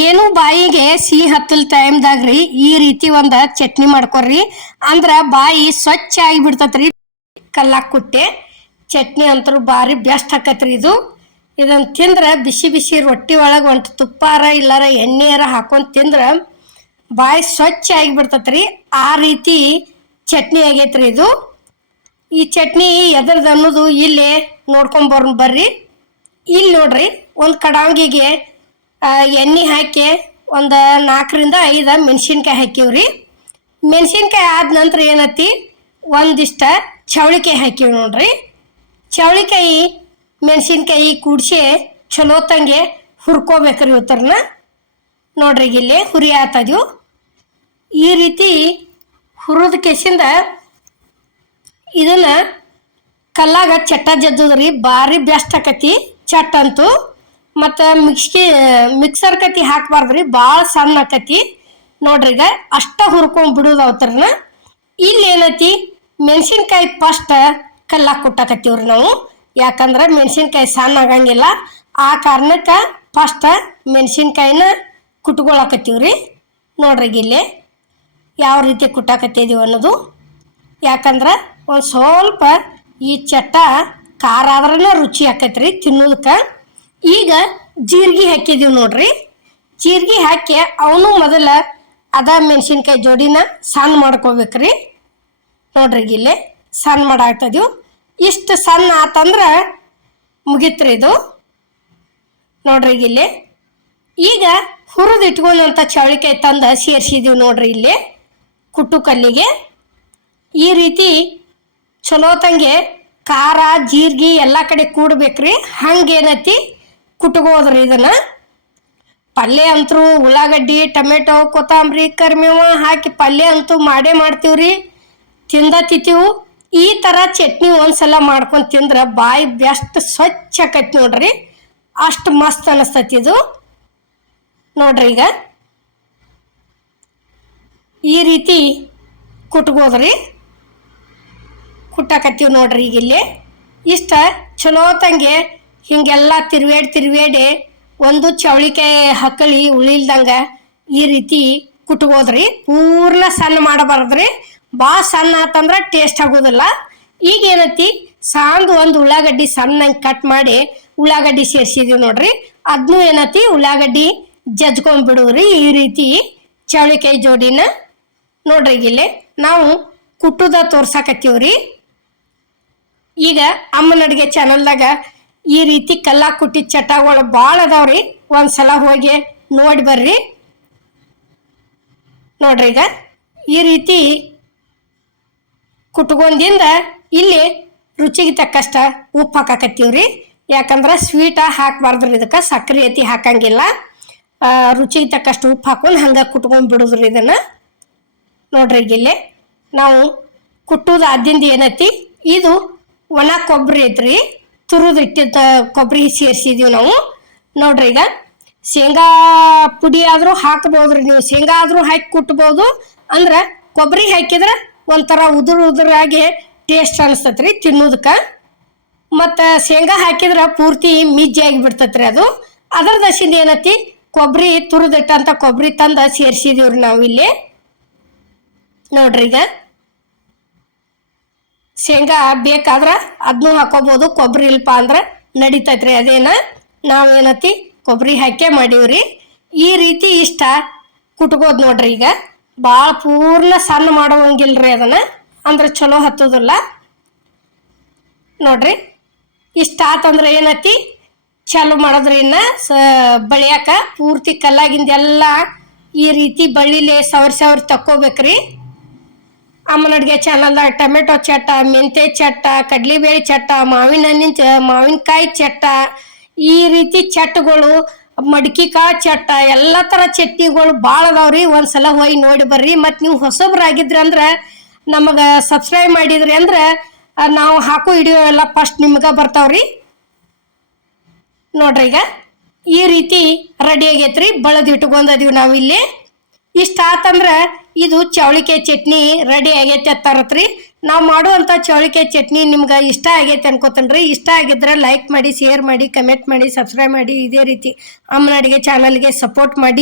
ಏನು ಬಾಯಿಗೆ ಸಿಹಿ ಹತ್ತಲ್ ಟೈಮ್ದಾಗ್ರಿ ಈ ರೀತಿ ಒಂದ ಚಟ್ನಿ ಮಾಡ್ಕೊರ್ರಿ. ಅಂದ್ರ ಬಾಯಿ ಸ್ವಚ್ಛ ಆಗಿ ಬಿಡ್ತತ್ರಿ ಕಲ್ಲಾಕ್ ಕುಟ್ಟೆ ಚಟ್ನಿ ಅಂತೂ ಭಾರಿ ಬೆಸ್ಟ್ ಹಾಕತ್ರಿ ಇದು. ಇದನ್ನ ತಿಂದ್ರ ಬಿಸಿ ಬಿಸಿ ರೊಟ್ಟಿ ಒಳಗೆ ಒಂಟು ತುಪ್ಪಾರ ಇಲ್ಲಾರ ಎಣ್ಣೆಯಾರ ಹಾಕೊಂಡ್ ತಿಂದ್ರ ಬಾಯಿ ಸ್ವಚ್ಛ ಆಗಿ ಬಿಡ್ತತ್ರಿ ಆ ರೀತಿ ಚಟ್ನಿ ಆಗೈತ್ರಿ ಇದು. ಈ ಚಟ್ನಿ ಎದ್ರದ್ದು ಅನ್ನೋದು ಇಲ್ಲೇ ನೋಡ್ಕೊಂಡ್ ಬರ್, ಬರ್ರಿ. ಇಲ್ಲಿ ನೋಡ್ರಿ ಒಂದು ಕಡಾಂಗಿಗೆ ಎಣ್ಣೆ ಹಾಕಿ ಒಂದು ನಾಲ್ಕರಿಂದ ಐದು ಮೆಣಸಿನ್ಕಾಯಿ ಹಾಕಿವ್ರಿ. ಮೆಣಸಿನ್ಕಾಯಿ ಆದ ನಂತರ ಏನತಿ ಒಂದಿಷ್ಟ ಚವಳಿಕಾಯಿ ಹಾಕಿವಿ ನೋಡ್ರಿ. ಚವಳಿಕಾಯಿ, ಮೆಣಸಿನ್ಕಾಯಿ ಕೂಡಿಸಿ ಚಲೋ ತಂಗೆ ಹುರ್ಕೋಬೇಕ್ರಿ ಇವತ್ತರನ್ನ ನೋಡ್ರಿ ಇಲ್ಲಿ ಹುರಿ ಆತದ್ವು ಈ ರೀತಿ ಹುರಿದ ಕೆಸಿಂದ ಇದನ್ನು ಕಲ್ಲಾಗ ಚಟ್ಟ ಜದ್ದದ್ರಿ ಭಾರಿ ಬೆಸ್ಟ್ ಆಕತಿ ಚಟ್ ಅಂತೂ. ಮತ್ತು ಮಿಕ್ಸಿ, ಮಿಕ್ಸರ್ ಕತಿ ಹಾಕ್ಬಾರ್ದ್ರಿ ಭಾಳ ಸಣ್ಣ ಆಕತಿ ನೋಡ್ರಿ ಈಗ ಅಷ್ಟ ಹುರ್ಕೊಂಡ್ ಬಿಡುದು ಅವತ್ರನ ಇಲ್ಲಿ ಏನೈತಿ, ಮೆಣಸಿನ್ಕಾಯಿ ಫಸ್ಟ್ ಕಲ್ಲಾಕ್ ಕುಟ್ಟಾಕತ್ತೀವ್ರಿ ನಾವು. ಯಾಕಂದ್ರೆ ಮೆಣಸಿನ್ಕಾಯಿ ಸಣ್ಣ ಆಗಂಗಿಲ್ಲ. ಆ ಕಾರಣಕ್ಕೆ ಫಸ್ಟ್ ಮೆಣಸಿನ್ಕಾಯಿನ ಕುಟ್ಕೊಳಕತ್ತೀವ್ರಿ ನೋಡ್ರಿ ಇಲ್ಲಿ ಯಾವ ರೀತಿ ಕುಟ್ಟಾಕತ್ತಿದೀವಿ ಅನ್ನೋದು. ಯಾಕಂದ್ರೆ ಒಂದು ಸ್ವಲ್ಪ ಈ ಚಟ್ಟ ಖಾರ ಆದ್ರನ ರುಚಿ ಆಕೈತ್ರಿ ತಿನ್ನೋದಕ್ಕೆ. ಈಗ ಜೀರಿಗೆ ಹಾಕಿದೀವಿ ನೋಡ್ರಿ. ಜೀರಿಗೆ ಹಾಕಿ ಅವನು ಮೊದಲ ಅದ ಮೆಣಸಿನ್ಕಾಯಿ ಜೋಡಿನ ಸಣ್ಣ ಮಾಡ್ಕೋಬೇಕ್ರಿ. ನೋಡ್ರಿ ಇಲ್ಲಿ ಸಣ್ಣ ಮಾಡಾಕ್ತದೀವಿ ಇಷ್ಟು ಸಣ್ಣ ಆತಂದ್ರೆ ಮುಗೀತ್ರಿ ಇದು. ನೋಡ್ರಿ ಇಲ್ಲಿ ಈಗ ಹುರಿದು ಇಟ್ಕೊಂಡಂಥ ಚೌಳಿಕಾಯಿ ತಂದು ಸೇರಿಸಿದೀವಿ ನೋಡ್ರಿ ಇಲ್ಲಿ, ಕುಟ್ಟು ಕಲ್ಲಿಗೆ. ಈ ರೀತಿ ಚಲೋತಂಗೆ ಖಾರ, ಜೀರಿಗೆ ಎಲ್ಲ ಕಡೆ ಕೂಡ್ಬೇಕ್ರಿ. ಹಂಗೇನತಿ ಕುಟ್ಕೋದ್ರಿ ಇದನ್ನ? ಪಲ್ಯ ಅಂತೂ ಉಳ್ಳಾಗಡ್ಡಿ, ಟೊಮೆಟೊ, ಕೊತ್ತಂಬರಿ, ಕರಿಮೇವ ಹಾಕಿ ಪಲ್ಯ ಅಂತೂ ಮಾಡೇ ಮಾಡ್ತೀವ್ರಿ. ತಿಂದ ತಿಂತೀವು. ಈ ಥರ ಚಟ್ನಿ ಒಂದ್ಸಲ ಮಾಡ್ಕೊಂಡು ತಿಂದ್ರೆ ಬಾಯಿ ಬೆಸ್ಟ್ ಸ್ವಚ್ಛ ಆಕೈತಿ ನೋಡ್ರಿ. ಅಷ್ಟು ಮಸ್ತ್ ಅನಿಸ್ತೈತಿ ಇದು. ನೋಡ್ರಿ ಈಗ. ಈ ರೀತಿ ಕುಟ್ಕೋದ್ರಿ ಕುಟ್ಟಾಕತ್ತೀವಿ ನೋಡ್ರಿ ಈಗ ಇಲ್ಲಿ. ಇಷ್ಟ ಚಲೋ ತಂಗೆ ಹಿಂಗೆಲ್ಲ ತಿರ್ವೇಡಿ ತಿರ್ವೇಡೆ ಒಂದು ಚವಳಿಕಾಯಿ ಹಕ್ಕಳಿ ಉಳಿಲ್ದಂಗ ಈ ರೀತಿ ಕುಟ್ಕೋದ್ರಿ ಪೂರ್ಣ ಸಣ್ಣ ಮಾಡಬಾರ್ದ್ರಿ. ಭಾಳ ಸಣ್ಣ ಆತಂದ್ರೆ ಟೇಸ್ಟ್ ಆಗೋದಿಲ್ಲ. ಈಗ ಏನೈತಿ? ಸಾಂದು ಒಂದು ಉಳ್ಳಾಗಡ್ಡಿ ಸಣ್ಣಂಗೆ ಕಟ್ ಮಾಡಿ ಉಳ್ಳಾಗಡ್ಡಿ ಸೇರಿಸಿದೀವಿ ನೋಡ್ರಿ. ಅದನ್ನೂ ಏನತಿ? ಉಳ್ಳಾಗಡ್ಡಿ ಜಜ್ಕೊಂಡ್ ಬಿಡುವ್ರಿ ಈ ರೀತಿ ಚವಳಿಕಾಯಿ ಜೋಡಿನ. ನೋಡ್ರಿ ಇಲ್ಲಿ, ನಾವು ಕುಟ್ಟುದ ತೋರ್ಸಾಕತ್ತೀವ್ರಿ. ಈಗ ಅಮ್ಮನ ಅಡುಗೆ ಚಾನಲ್ದಾಗ ಈ ರೀತಿ ಕಲ್ಲ ಕುಟ್ಟಿ ಚಟಗಳು ಭಾಳ ಅದಾವ್ರಿ. ಒಂದ್ಸಲ ಹೋಗಿ ನೋಡಿ ಬರ್ರಿ. ನೋಡ್ರಿ ಈಗ. ಈ ರೀತಿ ಕುಟ್ಕೊಂಡಿಂದ ಇಲ್ಲಿ ರುಚಿಗೆ ತಕ್ಕಷ್ಟ ಉಪ್ಪು ಹಾಕಾಕತ್ತೀವ್ರಿ. ಯಾಕಂದ್ರೆ ಸ್ವೀಟ ಹಾಕಬಾರ್ದ್ರಿ ಇದಕ್ಕೆ ಸಕ್ಕರೆ ಐತಿ ಹಾಕಂಗಿಲ್ಲ. ರುಚಿಗೆ ತಕ್ಕಷ್ಟು ಉಪ್ಪು ಹಾಕೊಂಡು ಹಂಗೆ ಕುಟ್ಕೊಂಡು ಬಿಡುದ್ರಿ ಇದನ್ನ. ನೋಡ್ರಿ ಇಲ್ಲಿ. ನಾವು ಕುಟ್ಟುದು ಆದ್ಯಂದ ಏನೈತಿ? ಇದು ಒಣ ಕೊಬ್ಬರಿ ಐತ್ರಿ. ತುರಿದು ಇಟ್ಟಿದ್ದ ಕೊಬ್ಬರಿ ಸೇರಿಸಿದೀವಿ ನಾವು. ನೋಡ್ರಿ ಈಗ ಶೇಂಗಾ ಪುಡಿ ಆದರೂ ಹಾಕ್ಬೋದ್ರಿ ನೀವು. ಶೇಂಗಾ ಆದರೂ ಹಾಕಿ ಕುಟ್ಬೋದು. ಅಂದ್ರೆ ಕೊಬ್ಬರಿ ಹಾಕಿದ್ರೆ ಒಂಥರ ಉದುರು ಉದುರಾಗಿ ಟೇಸ್ಟ್ ಅನಿಸ್ತತ್ರಿ ತಿನ್ನೋದಕ್ಕೆ. ಮತ್ತು ಶೇಂಗಾ ಹಾಕಿದ್ರೆ ಪೂರ್ತಿ ಮಿಜ್ಜಿಯಾಗಿ ಬಿಡ್ತತ್ರಿ ಅದು. ಅದರ ದಶಿಂದ ಏನತಿ ಕೊಬ್ಬರಿ ತುರಿದಿಟ್ಟಂಥ ಕೊಬ್ಬರಿ ತಂದು ಸೇರಿಸಿದೀವ್ರಿ ನಾವು ಇಲ್ಲಿ ನೋಡ್ರಿ ಈಗ. ಶೇಂಗಾ ಬೇಕಾದ್ರೆ ಅದನ್ನೂ ಹಾಕೋಬೋದು. ಕೊಬ್ಬರಿ ಇಲ್ಪ ಅಂದ್ರೆ ನಡೀತೈತ್ರಿ ಅದೇನ. ನಾವೇನತಿ ಕೊಬ್ಬರಿ ಹಾಕೇ ಮಾಡೀವ್ರಿ. ಈ ರೀತಿ ಇಷ್ಟ ಕುಟ್ಬೋದು ನೋಡ್ರಿ ಈಗ. ಭಾಳ ಪೂರ್ಣ ಸಣ್ಣ ಮಾಡೋವಂಗಿಲ್ರಿ ಅದನ್ನು. ಅಂದ್ರೆ ಚಲೋ ಹತ್ತೋದಿಲ್ಲ. ನೋಡ್ರಿ. ಇಷ್ಟ ಆತಂದ್ರೆ ಏನತಿ ಚಾಲು ಮಾಡಿದ್ರಿ ಇನ್ನ. ಸ ಬಳಿಯಾಕ ಪೂರ್ತಿ ಕಲ್ಲಾಗಿಂದೆಲ್ಲ ಈ ರೀತಿ ಬಳ್ಳಿಲೆ ಸವರ್ ಸವರ್ ತಕ್ಕೋಬೇಕ್ರಿ. ಅಮ್ಮನ ಅಡುಗೆ ಚಾನಲ್ದಾಗ ಟೊಮೆಟೊ ಚಟ್ಟ ಮೆಂತೆ ಚಟ್ಟ, ಕಡ್ಲಿಬೇಳೆ ಚಟ್ಟ ಮಾವಿನ ಹಣ್ಣಿನ ಚ, ಮಾವಿನಕಾಯಿ ಚಟ್ಟ, ಈ ರೀತಿ ಚಟ್ಟಗಳು ಮಡಿಕೆ ಕಾಳು ಚಟ್ಟ, ಎಲ್ಲ ಥರ ಚಟ್ನಿಗಳು ಭಾಳ ಅದಾವ್ರಿ. ಒಂದ್ಸಲ ಹೋಗಿ ನೋಡಿ ಬರ್ರಿ. ಮತ್ತು ನೀವು ಹೊಸಬ್ರಾಗಿದ್ರಿ ಅಂದ್ರೆ ನಮಗೆ ಸಬ್ಸ್ಕ್ರೈಬ್ ಮಾಡಿದ್ರಿ ಅಂದ್ರೆ ನಾವು ಹಾಕೋ ವಿಡಿಯೋ ಎಲ್ಲ ಫಸ್ಟ್ ನಿಮ್ಗೆ ಬರ್ತಾವ್ರಿ. ನೋಡ್ರಿ ಈಗ. ಈ ರೀತಿ ರೆಡಿ ಆಗೈತ್ರಿ. ಬಳದ್ ಇಟ್ಕೊಂಡದೀವಿ ನಾವು ಇಲ್ಲಿ ಇಷ್ಟ ಆತಂದ್ರ ಇದು ಚವಳಿಕಾಯಿ ಚಟ್ನಿ ರೆಡಿ ಆಗೈತೆ ಅತ್ತಾರತ್ರಿ ನಾವು ಮಾಡುವಂಥ ಚೌಳಿಕೆ ಚಟ್ನಿ ನಿಮ್ಗೆ ಇಷ್ಟ ಆಗೈತೆ ಅನ್ಕೋತನ್ರಿ. ಇಷ್ಟ ಆಗಿದ್ರೆ ಲೈಕ್ ಮಾಡಿ ಶೇರ್ ಮಾಡಿ ಕಮೆಂಟ್ ಮಾಡಿ ಸಬ್ಸ್ಕ್ರೈಬ್ ಮಾಡಿ, ಇದೇ ರೀತಿ ಅಮ್ಮನ ಅಡಿಗೆ ಚಾನಲ್ಗೆ ಸಪೋರ್ಟ್ ಮಾಡಿ.